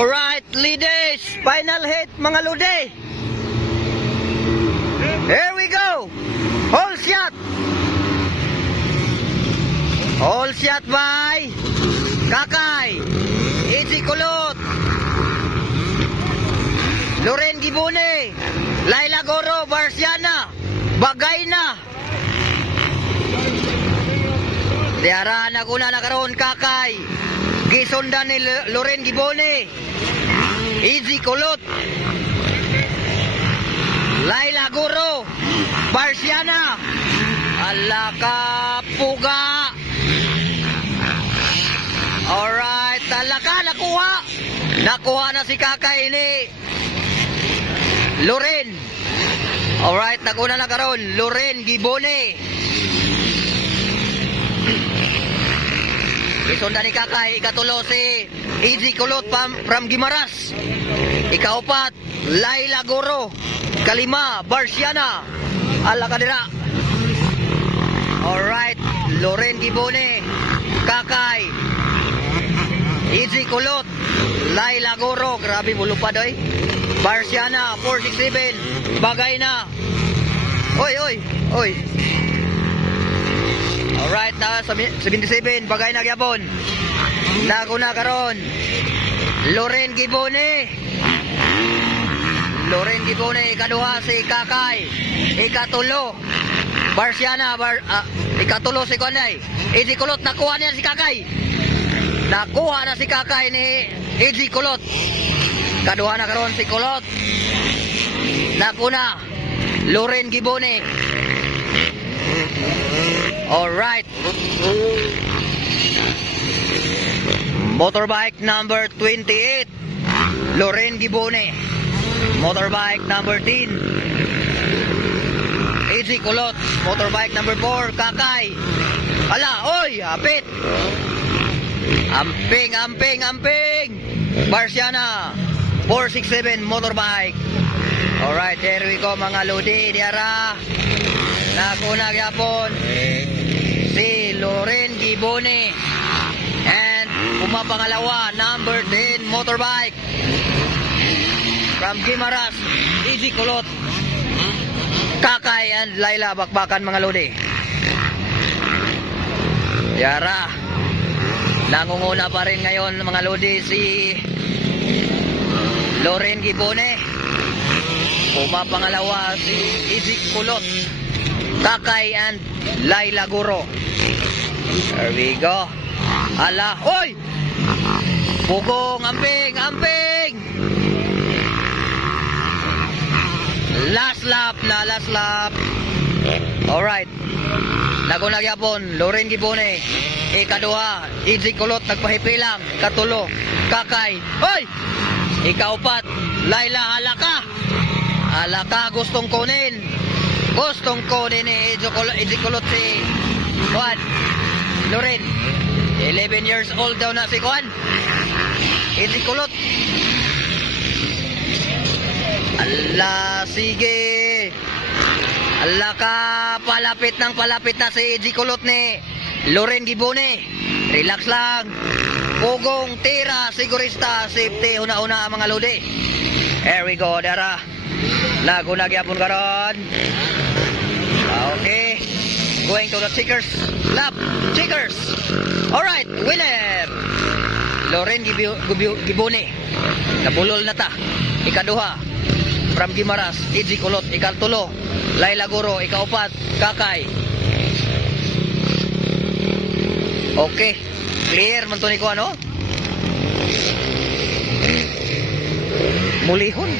Alright, ladies, final hit mga lode. Here we go. All shot. All shot by Kakay, Easy Kulot, Loren Gibone, Laila Goro, Barciana, Bagay na. Diara na kuna na karon Kakay, gisundan ni Loren Gibone, Easy Kulot, Laila Goro, Barciana, Alaka Puga. Alright, Alaka nakuha. Nakuha na si Kakay ni Loren. Alright, nakuna na karon Loren Gibone. Isundan ni Kakay, ikatulo si Easy Kulot from Gimaras. Ikaupat, Laila Goro. Kalima, Barciana. Alakadira. Alright, Loren Gibone, Kakay, Easy Kulot, Laila Goro. Grabe mo lupad oy. Barciana, 467. Bagay na. Oy. Alright, na 77. Bagay na gyapon. Nakuna karon Loren Gibone. Loren Gibone, ikaduha si Kakay. Ikatulo Barciana, ikatulo si Kanay. Easy Kulot, nakuha niya si Kakay. Nakuha na si Kakay ni Easy Kulot. Kaduha na karon si Kulot. Nakuna Loren Gibone. Alright. Motorbike number 28, Loren Gibone. Motorbike number 10, Easy Kulot. Motorbike number 4, Kakay. Ala, oy, hapit. Amping. Barciana, 467 motorbike. Alright, there we go mga lodi. Diara, nakuna gyapon si Loren Gibone. And pumapangalawa, number 10 motorbike from Gimaras, Easy Kulot, Kakay and Laila. Bakbakan mga lodi. Yara, nangunguna pa rin ngayon mga lodi si Loren Gibone. Pumapangalawa si Easy Kulot, Kakay and Laila Goro. There we go. Ala, oy! Pugong, amping! Last lap. Alright. Nagunag yapon, Loren Gibone. Ikaduha, Easy Kulot, nagpahipilang. Katulo, Kakay. Oy! Ikaupat, Laila, Alaka, gustong kunin ni Easy Kulot si Juan Loren. 11 years old daw na si Juan Easy Kulot. Ala, sige. Ala ka, palapit na si Easy Kulot ni Loren Gibone. Relax lang. Pugong, tira, sigurista, safety, una-una mga lodi. Here we go, dara. Nagunag yapon karon. Okay. Going to the checkers lap. Checkers. Alright, winner Loren Gibone. Nabulol na ta. Ikaduha from Gimaras, Easy Kulot. Ikatulo, Laila Goro. Ikaupat, Kakay. Okay, clear man to ni ko ano? Mulihon.